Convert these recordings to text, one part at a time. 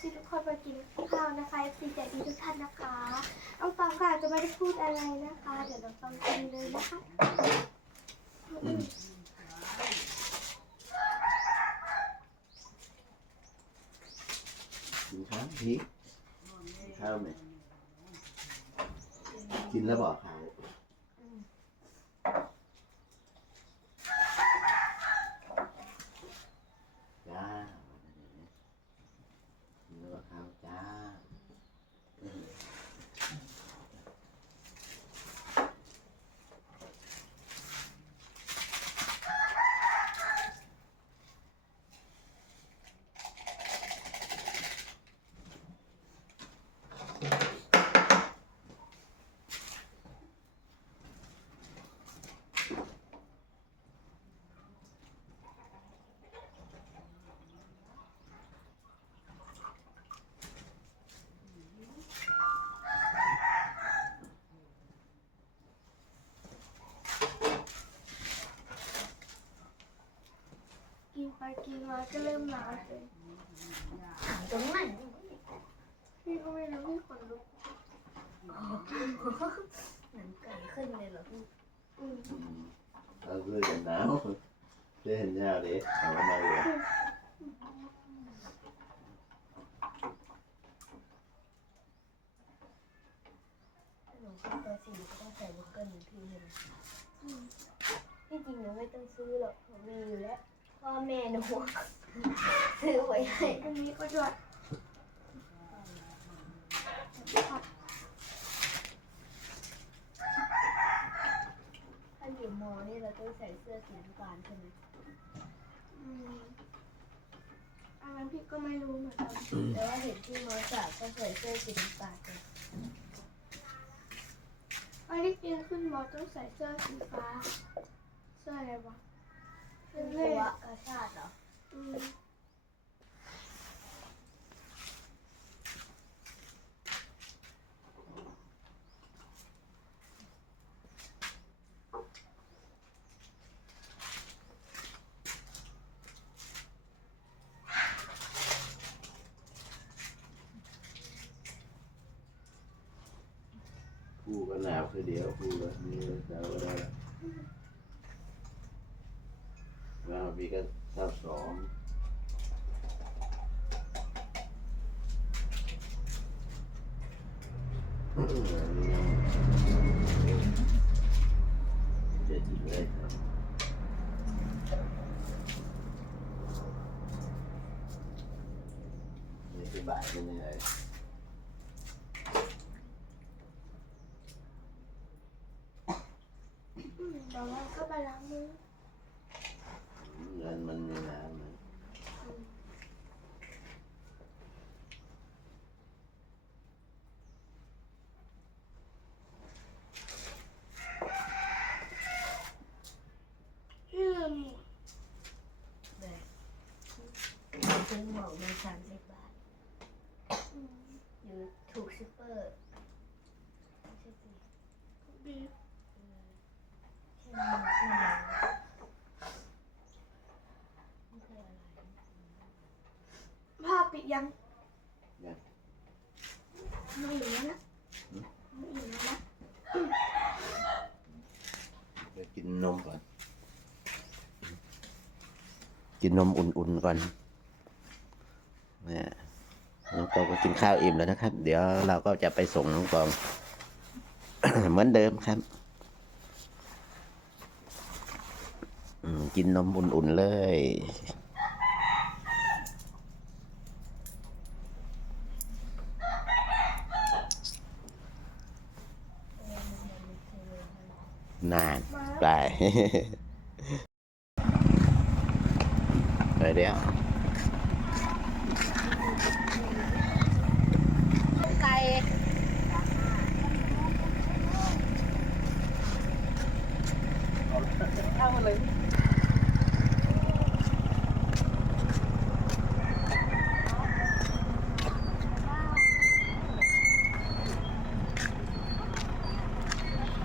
ซีทุกคนมากินข้าวนะคะ FC ใจดีทุกท่านนะคะน้องตองค่ะจะไม่ได้พูดอะไรนะคะ เดี๋ยวน้องตองกินเลยนะคะกินข้าวพริกกินข้าวไหมกินแล้วบอกเขาจ้ากินแล้วบอกเขาจ้า กินไปกินมาก็เริ่มหนาวเลยตรงไหนพี่ก็ไม่รู้พี่ขนลุกหมือนไก่ขึ้นเลยเหรอพี่อืมเอาเสื้อกันหนาวเสื้อเห็นยาวดิเอามาเลยหนูขึ้นตัวสี่ก็ต้องใส่บุกเกิลเหมือนพี่ใช่ไหมที่จริงหนูไม่ต้องซื้อหรอกหนูมีอยู่แล้ว พ่อแม่หนูซื้อไว้ให้อันนี้ก็ด้วยถ้าอยู่มอนี่เราต้องใส่เสื้อสีน้ำตาลใช่ไหมอืมอันนั้นพี่ก็ไม่รู้เหมือนกันแต่ว่าเห็นที่มอสามก็ใส่เสื้อสีน้ำตาลกันอันที่กินขึ้นมอต้องใส่เสื้อสีฟ้า เสื้ออะไรวะเป็นเสื้ ตัวกระชากเหรอคู่ก็หนาวคือเดียวผู้ก็มีหนาวก็ได้ แล้วมีก็เท่าสองอืมอันนี้ยังเจ็ดอีกเลยครับนี่คือบ่ายนี่เลยอืมเดี๋ยวเราก็ไปล้างมือ เงินมันมีน้ำนะ อืมพี่ลืม แบบ ซื้อหมวกมาสามสิบบาทอยู่ถูกซูเปอร์ใช่สิบีบใช่ไหมใช่ไหมไม่เคยอะไรผ้าปิดยัง ยังไม่อยู่แล้วนะไม่อยู่แล้วนะไปกินนมก่อน กินนมอุ่นๆก่อน นะน้องตองก็กินข้าวอิ่มแล้วนะครับ เดี๋ยวเราก็จะไปส่งน้องตอง เหมือนเดิมครับกินนมอุ่นๆเลยนานไปไปเดี๋ยว ไก่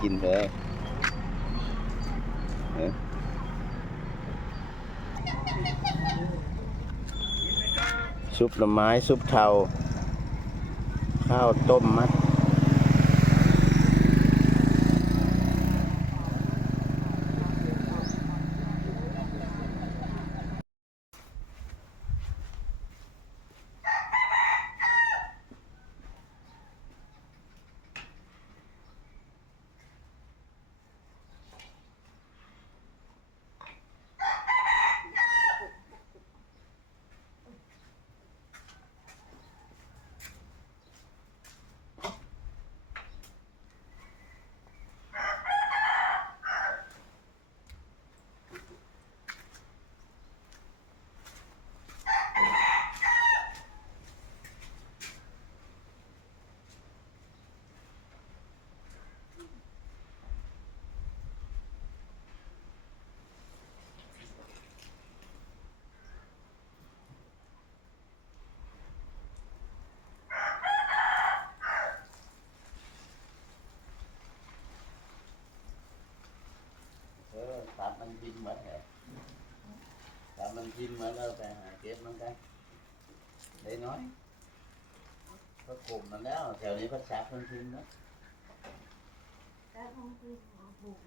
กินเถอะเอ๊ะ ซุปหน่อไม้ซุปเทา ข้าวต้มมัด เออตัดมันกินหมดเหรอ ตัดมันกินหมดแล้วไปหาเก็บมันกันได้น้อยก็กลุ่มมันแล้วแถวนี้ก็ชักมันกินนะ แล้วต้องคือของผูก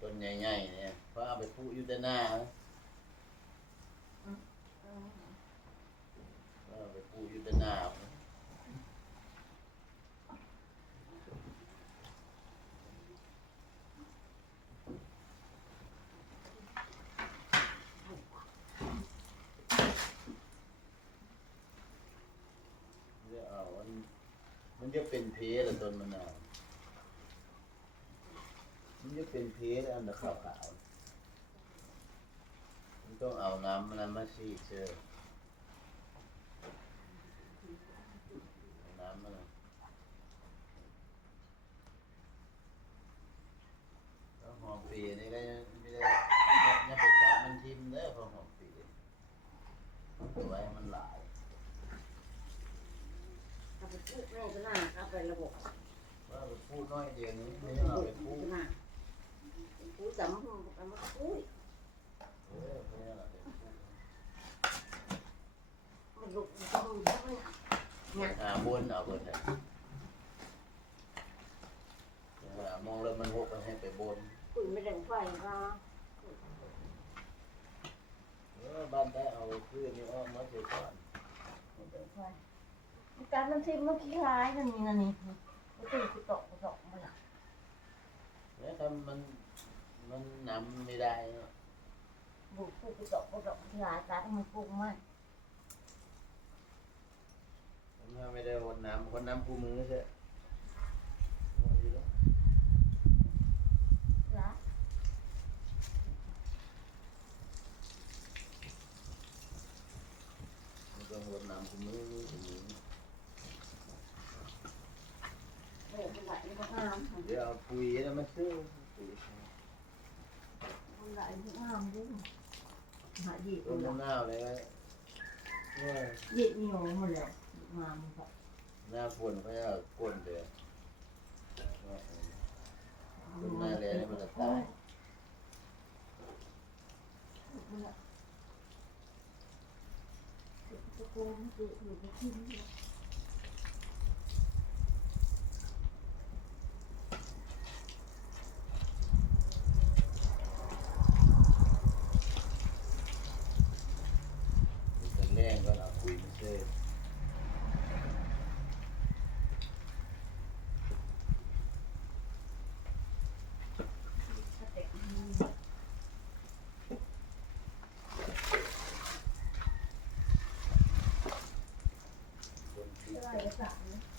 ต้นใหญ่ๆเนี่ยเพราะเอาไปปลูกอยู่แต่หน้านะเอาไปปลูกอยู่แต่หน้าเดี๋ยวเอามันมัน จะเป็นเพละต้นมะนาวมันจะเป็นเพชรอันขาวขาวมันต้องเอาน้ำมันมาซีดเชื่อน้ำมันน่ะแล้วหอมปีนี่ก็ยังไม่ได้ยังไปจับมันทิมเด้อพอหอมปีเอาไว้มันหลาย เอาไปพูดแม่ก็น่า เอาไประบบว่าไปพูดน้อยเดียวนี้ไม่ต้องเอาไปพูดก็น่าพูดจำมันจำมันก็พูดเออไม่ต้องเอาไปพูดมันลุกมันต้องมันต้องเนี่ยอ่าบนเอาบนเลยอ่ามองแล้วมันหกก็ให้ไปบนคุยไม่ได้ไฟก็เออบ้านได้เอาคืนนี่อ้อมมาเสียก่อนไม่ได้ไฟ การมันทิมมันคล้ายกันนี่นะนี่มันตื่นกุตกกุตกมาละแล้วถ้ามันมันนำไม่ได้เนอะบุกกุกุตกกุตกคล้ายการมันปรุงมากมันถ้าไม่ได้คนน้ำคนน้ำคู่มือใช่เอาดีแล้วละมันต้องคนน้ำคู่มือคู่มือ เด็กเป็นไหลก็ห้าม เดี๋ยวเอา ปุ๋ยแล้วมาซื้อปุ๋ยเป็นไหลก็ห้ามด้วยหาดีต้นตัวมะนาเลยว่าว่าเย็ดเหนียวหมดแล้วมามันก็หน้าฝนเขาจะเอาก้นเดือดว่าเออต้นหน้าแล้งนี่มันจะตายตะโกนเกิดอยู่ที่นี่ต้ 咋的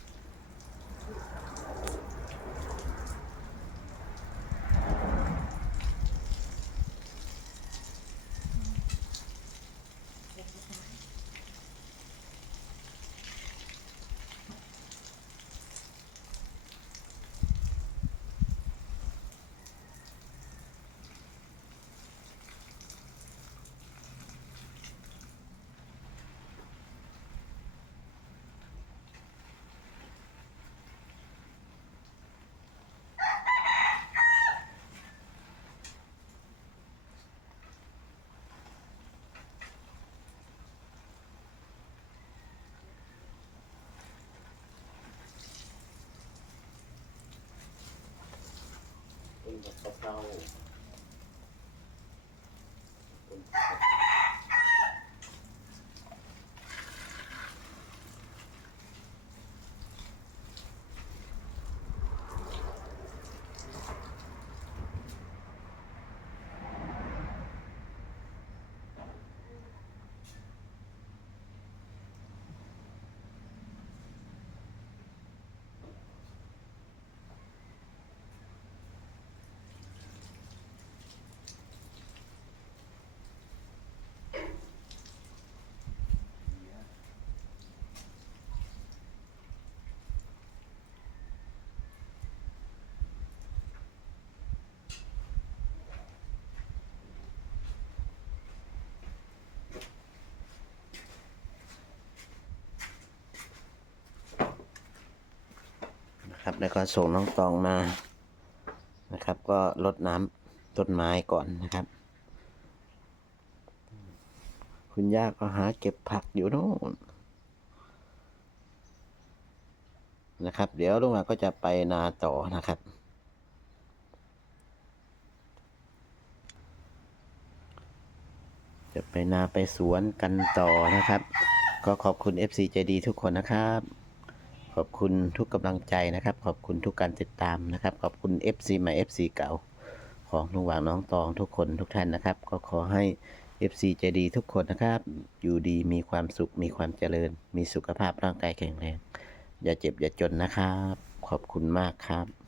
กั แล้วก็ส่งน้องตองมานะครับ ก็รดน้ำต้นไม้ก่อนนะครับ คุณย่าก็หาเก็บผักอยู่โน่นนะครับ เดี๋ยวลุงมาก็จะไปนาต่อนะครับ จะไปนาไปสวนกันต่อนะครับ ก็ขอบคุณ FC ใจดีทุกคนนะครับ ขอบคุณทุกกำลังใจนะครับ ขอบคุณทุกการติดตามนะครับ ขอบคุณ FC ใหม่ FC เก่า ของลุงหวางน้องตองทุกคนทุกท่านนะครับ ก็ขอให้ FC ใจดีทุกคนนะครับ อยู่ดีมีความสุขมีความเจริญ มีสุขภาพร่างกายแข็งแรง อย่าเจ็บอย่าจนนะครับ ขอบคุณมากครับ